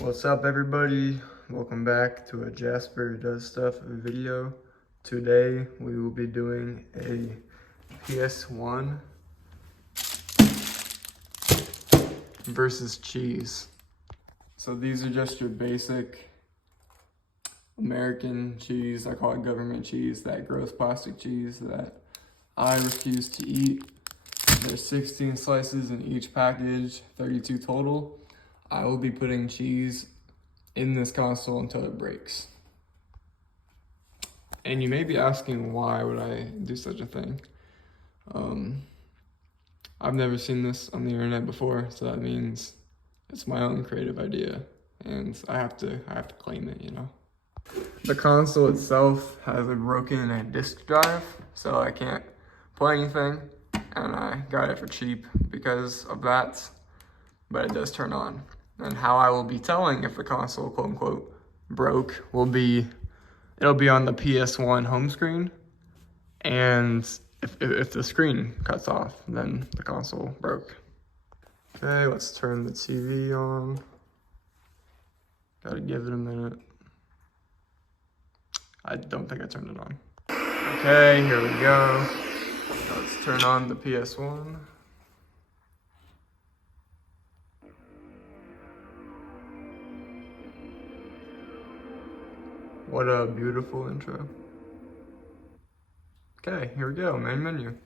What's up, everybody? Welcome back to a Jasper Does Stuff video. Today we will be doing a PS1 versus cheese. So these are just your basic American cheese. I call it government cheese, that gross plastic cheese that I refuse to eat. There's 16 slices in each package, 32 total. I will be putting cheese in this console until it breaks. And you may be asking, why would I do such a thing? I've never seen this on the internet before, so that means it's my own creative idea, and I have to claim it, you know. The console itself has a broken disk drive, so I can't play anything, and I got it for cheap because of that, but it does turn on. And how I will be telling if the console, quote unquote, broke will be, it'll be on the PS1 home screen, and if the screen cuts off, then the console broke. Okay, let's turn the TV on. Gotta give it a minute. I don't think I turned it on. Okay, here we go. Let's turn on the PS1. What a beautiful intro. Okay, here we go, main menu.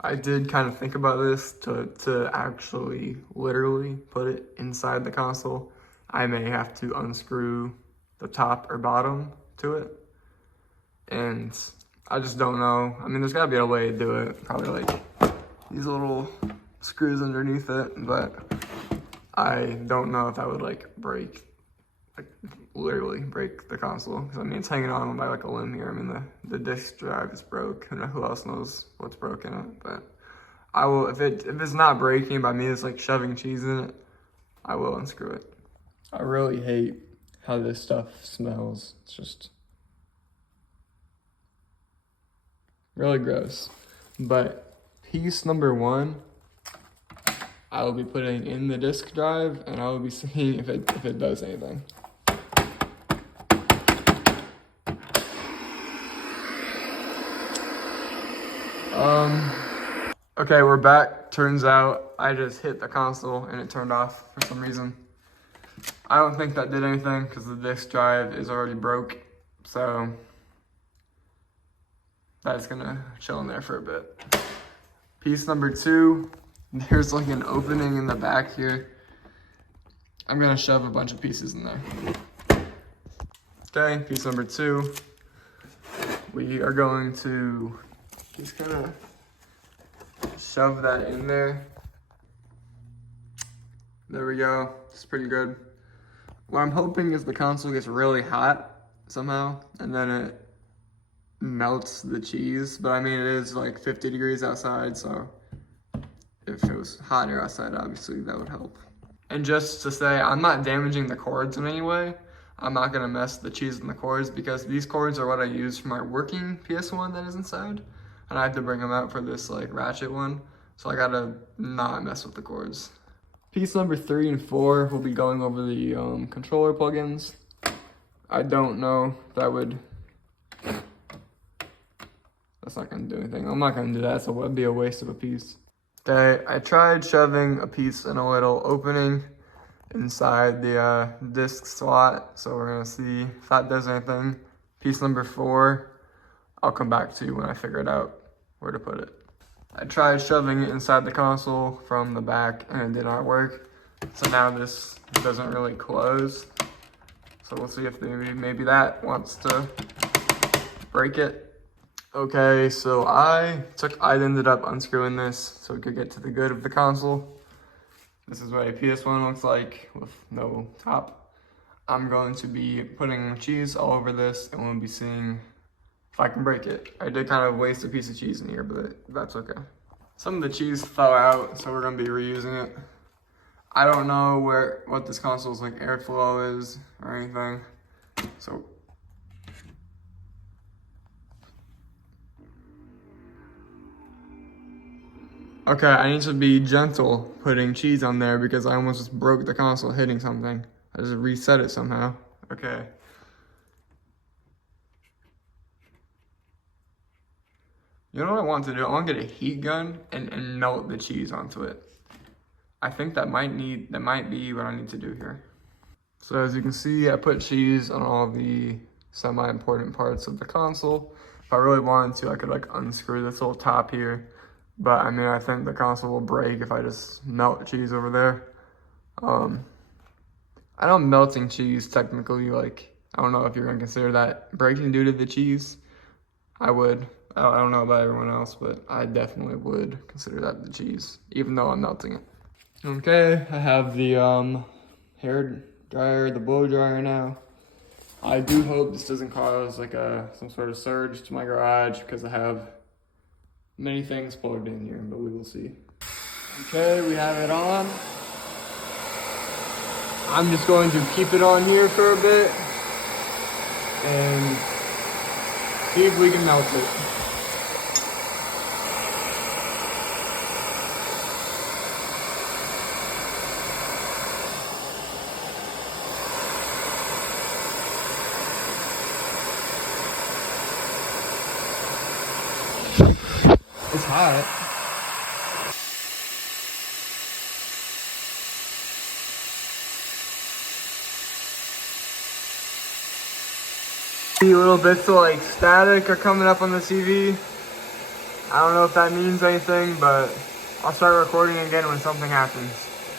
I did kind of think about this to actually literally put it inside the console. I may have to unscrew the top or bottom to it. And I just don't know. I mean, there's gotta be a way to do it. Probably like these little screws underneath it, but I don't know if that would like break, like literally break the console. Because I mean, it's hanging on by like a limb here. I mean, the disk drive is broke. Who else knows what's broken it? But I will, if it's not breaking by me, it's like shoving cheese in it, I will unscrew it. I really hate how this stuff smells. It's just really gross. But piece number one, I will be putting in the disk drive, and I will be seeing if it does anything. Okay, we're back. Turns out I just hit the console and it turned off for some reason. I don't think that did anything because the disk drive is already broke. So that's gonna chill in there for a bit. Piece number two, there's like an opening in the back here. I'm gonna shove a bunch of pieces in there. Okay, piece number two. We are going to just kind of shove that in there. There we go, it's pretty good. What I'm hoping is the console gets really hot somehow, and then it melts the cheese. But I mean, it is like 50 degrees outside, so if it was hotter outside, obviously that would help. And just to say, I'm not damaging the cords in any way. I'm not gonna mess the cheese in the cords because these cords are what I use for my working PS1 that is inside. And I have to bring them out for this like ratchet one. So I gotta not mess with the cords. Piece number 3 and 4 will be going over the controller plugins. I don't know if that would, that's not gonna do anything. I'm not gonna do that, so it would be a waste of a piece. Okay, I tried shoving a piece in a little opening inside the disc slot. So we're gonna see if that does anything. Piece number 4, I'll come back to you when I figure it out where to put it. I tried shoving it inside the console from the back and it did not work. So now this doesn't really close. So we'll see if maybe that wants to break it. Okay, so I ended up unscrewing this so we could get to the good of the console. This is what a PS1 looks like with no top. I'm going to be putting cheese all over this and we'll be seeing if I can break it. I did kind of waste a piece of cheese in here, but that's okay. Some of the cheese fell out, so we're gonna be reusing it. I don't know what this console's like airflow is or anything. So okay, I need to be gentle putting cheese on there because I almost just broke the console hitting something. I just reset it somehow. Okay. You know what I want to do? I want to get a heat gun and melt the cheese onto it. I think that might be what I need to do here. So as you can see, I put cheese on all the semi-important parts of the console. If I really wanted to, I could like unscrew this little top here. But I mean, I think the console will break if I just melt the cheese over there. I know melting cheese technically, like, I don't know if you're gonna consider that breaking due to the cheese. I would. I don't know about everyone else, but I definitely would consider that the cheese, even though I'm melting it. Okay, I have the hair dryer, the blow dryer now. I do hope this doesn't cause like some sort of surge to my garage because I have many things plugged in here, but we will see. Okay, we have it on. I'm just going to keep it on here for a bit and see if we can melt it. It's hot. Little bits of like static are coming up on the TV. I don't know if that means anything, but I'll start recording again when something happens.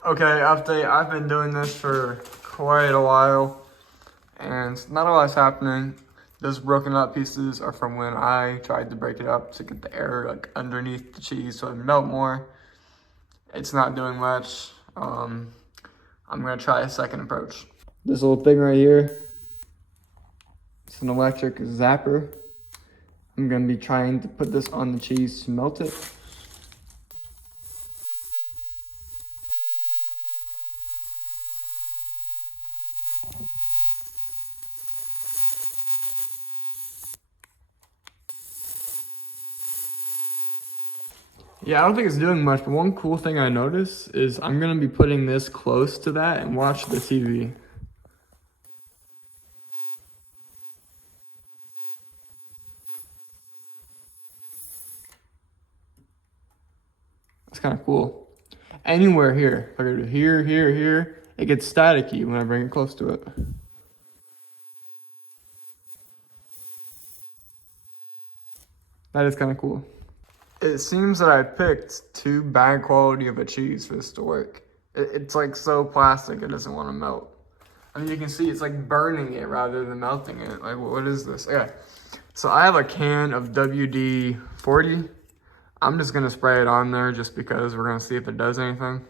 Okay, update. I've been doing this for quite a while and not a lot's happening. Those broken up pieces are from when I tried to break it up to get the air like underneath the cheese so it would melt more. It's not doing much. I'm gonna try a second approach. This little thing right here, it's an electric zapper. I'm gonna be trying to put this on the cheese to melt it. Yeah, I don't think it's doing much, but one cool thing I noticed is I'm gonna be putting this close to that and watch the TV. It's kind of cool. Anywhere here, if I go to here, here, here, it gets staticky when I bring it close to it. That is kind of cool. It seems that I picked too bad quality of a cheese for this to work. It's like so plastic, it doesn't want to melt. I mean, you can see it's like burning it rather than melting it. Like, what is this? Okay, so I have a can of WD-40. I'm just gonna spray it on there just because we're gonna see if it does anything.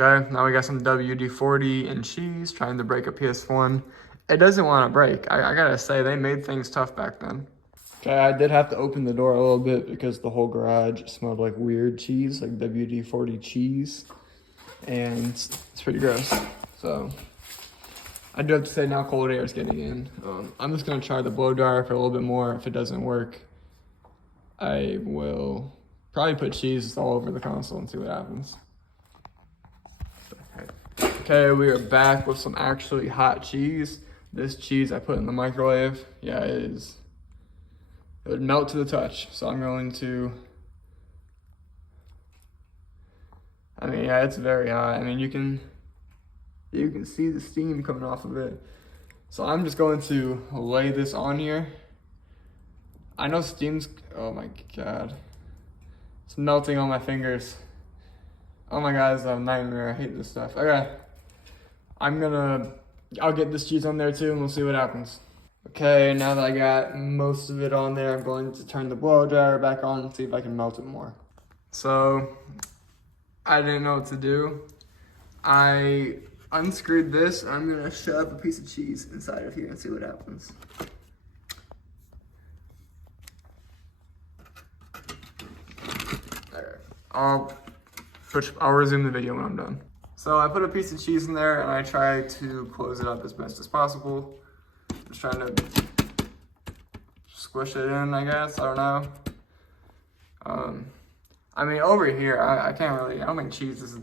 Okay, now we got some WD-40 and cheese trying to break a PS1. It doesn't want to break. I gotta say, they made things tough back then. Okay, I did have to open the door a little bit because the whole garage smelled like weird cheese, like WD-40 cheese. And it's pretty gross. So I do have to say now cold air is getting in. I'm just gonna try the blow dryer for a little bit more. If it doesn't work, I will probably put cheese all over the console and see what happens. Okay, we are back with some actually hot cheese. This cheese I put in the microwave. Yeah, it would melt to the touch. So I'm going to, I mean, yeah, it's very hot. I mean, you can see the steam coming off of it. So I'm just going to lay this on here. I know steam's, oh my God. It's melting on my fingers. Oh my God, it's a nightmare. I hate this stuff. Okay, I'll get this cheese on there too and we'll see what happens. Okay, now that I got most of it on there, I'm going to turn the blow dryer back on and see if I can melt it more. So, I didn't know what to do. I unscrewed this and I'm gonna shove a piece of cheese inside of here and see what happens. There. I'll resume the video when I'm done. So I put a piece of cheese in there and I try to close it up as best as possible. Just trying to squish it in, I guess, I don't know. I mean, over here, I can't really, I don't think cheese is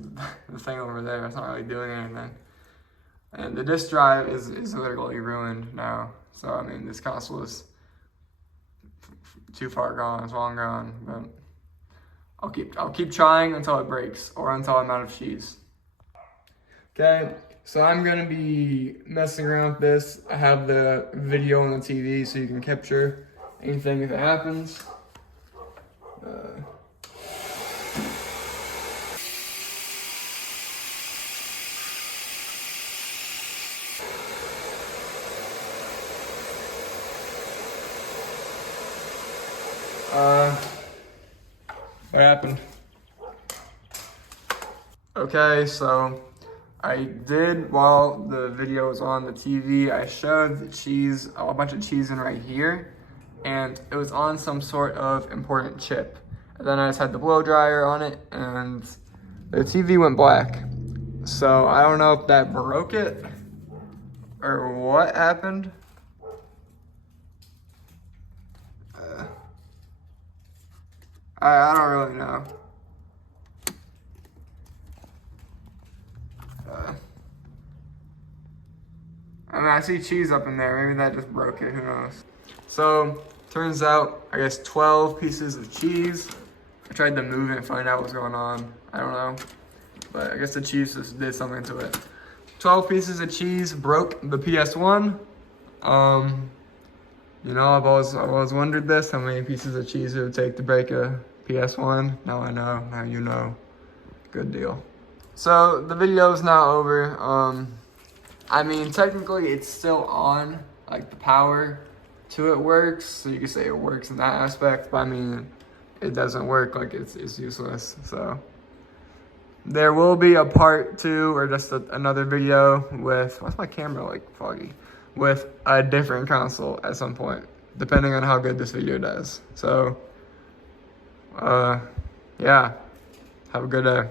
the thing over there. It's not really doing anything. And the disk drive is literally ruined now. So, I mean, this console is too far gone, it's long gone, but I'll keep trying until it breaks or until I'm out of cheese. Okay, so I'm gonna be messing around with this. I have the video on the TV so you can capture anything if it happens. What happened? Okay, so I did, while the video was on the TV, I showed the cheese, a bunch of cheese in right here, and it was on some sort of important chip. And then I just had the blow dryer on it, and the TV went black. So I don't know if that broke it, or what happened. I don't really know. I mean, I see cheese up in there. Maybe that just broke it. Who knows? So, turns out, I guess 12 pieces of cheese. I tried to move it and find out what's going on. I don't know. But I guess the cheese just did something to it. 12 pieces of cheese broke the PS1. You know, I've always wondered this, how many pieces of cheese it would take to break a PS1. Now I know, now you know. Good deal. So the video is now over. I mean, technically it's still on, like the power to it works. So you can say it works in that aspect, but I mean, it doesn't work, like it's useless. So there will be a part 2 or just another video with, why's my camera like foggy? With a different console at some point, depending on how good this video does. So, yeah, have a good day.